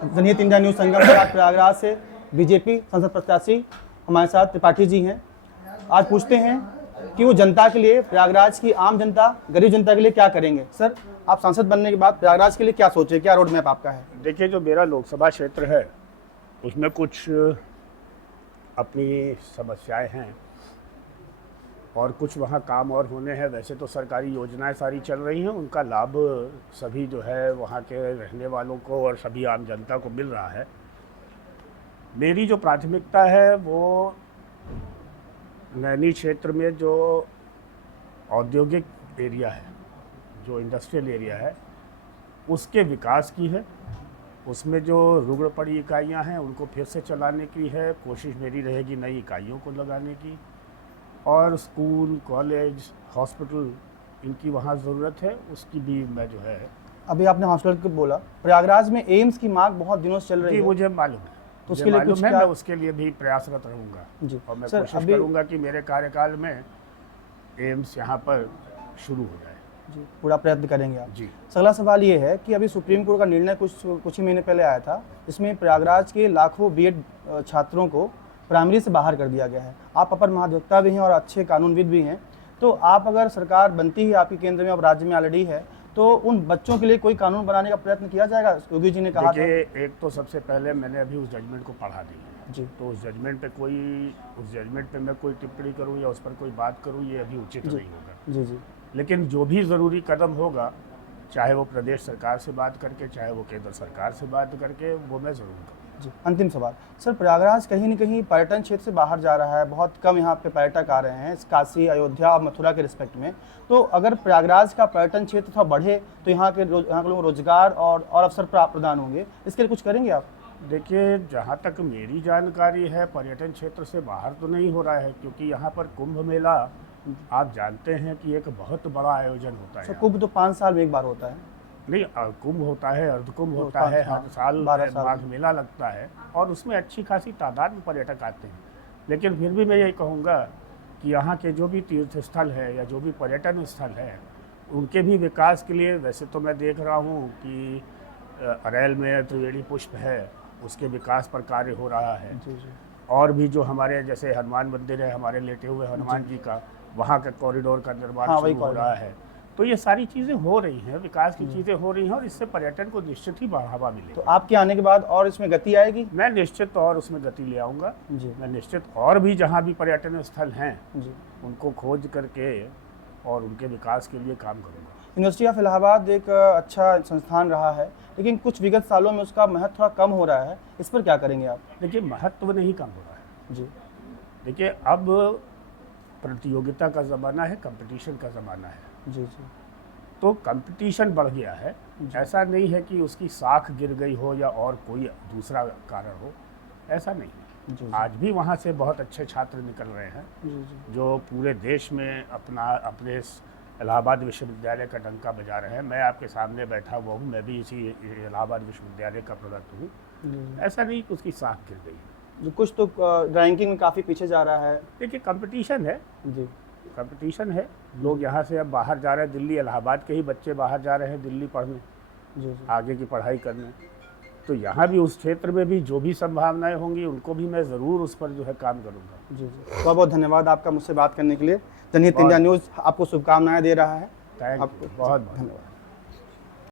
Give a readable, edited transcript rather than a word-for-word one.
जनहित India news संगम से आज प्रयागराज से बीजेपी संसद प्रत्याशी हमारे साथ त्रिपाठी जी हैं। आज पूछते हैं कि वो जनता के लिए, प्रयागराज की आम जनता, गरीब जनता के लिए क्या करेंगे। सर, आप सांसद बनने के बाद प्रयागराज के लिए क्या सोचे, क्या रोड मैप आपका है? देखिए, जो मेरा लोकसभा क्षेत्र है उसमें कुछ अपनी समस्याएं हैं और कुछ वहाँ काम और होने हैं। वैसे तो सरकारी योजनाएं सारी चल रही हैं, उनका लाभ सभी जो है वहाँ के रहने वालों को और सभी आम जनता को मिल रहा है। मेरी जो प्राथमिकता है वो नैनी क्षेत्र में जो औद्योगिक एरिया है, जो इंडस्ट्रियल एरिया है, उसके विकास की है। उसमें जो रुगड़ पड़ी इकाइयाँ हैं उनको फिर से चलाने की है। कोशिश मेरी रहेगी नई इकाइयों को लगाने की, और स्कूल, कॉलेज, हॉस्पिटल, इनकी वहाँ ज़रूरत है, उसकी भी मैं जो है। अभी आपने हॉस्पिटल को बोला, प्रयागराज में एम्स की मांग बहुत दिनों से चल रही है। मुझे मालूम है, तो उसके लिए कुछ मैं उसके लिए भी प्रयासरत रहूँगा जी। और मैं सर, कोशिश करूँगा कि मेरे कार्यकाल में एम्स यहाँ पर शुरू हो जाए। जी, पूरा प्रयत्न करेंगे आप जी। अगला सवाल ये है कि अभी सुप्रीम कोर्ट का निर्णय कुछ ही महीने पहले आया था, इसमें प्रयागराज के लाखों बीएड छात्रों को प्राइमरी से बाहर कर दिया गया है। आप अपर महाधिवक्ता भी हैं और अच्छे कानूनविद भी हैं, तो आप अगर सरकार बनती है आपके केंद्र में, अब राज्य में ऑलरेडी है, तो उन बच्चों के लिए कोई कानून बनाने का प्रयत्न किया जाएगा? योगी जी ने कहा था। एक तो सबसे पहले मैंने अभी उस जजमेंट को पढ़ा नहीं है जी। तो उस जजमेंट पे मैं कोई टिप्पणी करूँ या उस पर कोई बात करूँ, ये अभी उचित नहीं होगा। जी जी। लेकिन जो भी ज़रूरी कदम होगा, चाहे वो प्रदेश सरकार से बात करके, चाहे वो केंद्र सरकार से बात करके, वो मैं ज़रूर करूँ। जी, अंतिम सवाल सर, प्रयागराज कहीं न कहीं पर्यटन क्षेत्र से बाहर जा रहा है, बहुत कम यहाँ पे पर्यटक आ रहे हैं काशी, अयोध्या और मथुरा के रिस्पेक्ट में। तो अगर प्रयागराज का पर्यटन क्षेत्र थोड़ा बढ़े तो यहाँ के लोगों को रोजगार और अवसर प्रदान होंगे, इसके लिए कुछ करेंगे आप? देखिए, जहाँ तक मेरी जानकारी है, पर्यटन क्षेत्र से बाहर तो नहीं हो रहा है, क्योंकि यहाँ पर कुंभ मेला आप जानते हैं कि एक बहुत बड़ा आयोजन होता है। कुंभ तो 5 साल में एक बार होता है। नहीं, कुंभ होता है, अर्धकुंभ होता है, हर साल माघ मेला लगता है और उसमें अच्छी खासी तादाद में पर्यटक आते हैं। लेकिन फिर भी मैं यही कहूँगा कि यहाँ के जो भी तीर्थ स्थल है या जो भी पर्यटन स्थल है, उनके भी विकास के लिए, वैसे तो मैं देख रहा हूँ कि अरैल में त्रिवेणी पुष्प है, उसके विकास पर कार्य हो रहा है। जी जी। और भी जो हमारे जैसे हनुमान मंदिर है, हमारे लेटे हुए हनुमान जी का, वहाँ का कॉरिडोर का निर्माण शुरू हो रहा है। तो ये सारी चीज़ें हो रही हैं, विकास की चीज़ें हो रही हैं और इससे पर्यटन को निश्चित ही बढ़ावा मिलेगा। तो आपके आने के बाद और इसमें गति आएगी? मैं निश्चित और उसमें गति ले आऊँगा जी। मैं निश्चित और भी जहाँ भी पर्यटन स्थल हैं जी, उनको खोज करके और उनके विकास के लिए काम करूँगा। यूनिवर्सिटी ऑफ इलाहाबाद एक अच्छा संस्थान रहा है, लेकिन कुछ विगत सालों में उसका महत्व थोड़ा कम हो रहा है, इस पर क्या करेंगे आप? देखिए, महत्व नहीं कम हो रहा है। जी। देखिए, अब प्रतियोगिता का ज़माना है, कंपटीशन का ज़माना है। जी जी। तो कंपटीशन बढ़ गया है। ऐसा नहीं है कि उसकी साख गिर गई हो या और कोई दूसरा कारण हो, ऐसा नहीं है। जी। आज भी वहाँ से बहुत अच्छे छात्र निकल रहे हैं जी जी। जो पूरे देश में अपने इलाहाबाद विश्वविद्यालय का डंका बजा रहे हैं। मैं आपके सामने बैठा हुआ हूँ, मैं भी इसी इलाहाबाद विश्वविद्यालय का प्रोडक्ट हूँ। ऐसा नहीं कि उसकी साख गिर गई है। जो कुछ तो रैंकिंग में काफ़ी पीछे जा रहा है। देखिए, कंपटीशन है। जी। कंपटीशन है, लोग यहाँ से अब बाहर जा रहे हैं। दिल्ली, इलाहाबाद के ही बच्चे बाहर जा रहे हैं दिल्ली पढ़ने, जी। आगे की पढ़ाई करने। तो यहाँ भी उस क्षेत्र में भी जो भी संभावनाएं होंगी उनको भी मैं ज़रूर उस पर जो है काम करूँगा। जी जी। बहुत बहुत धन्यवाद आपका मुझसे बात करने के लिए। जनहित इंडिया न्यूज़ आपको शुभकामनाएं दे रहा है। थैंक यू, बहुत धन्यवाद।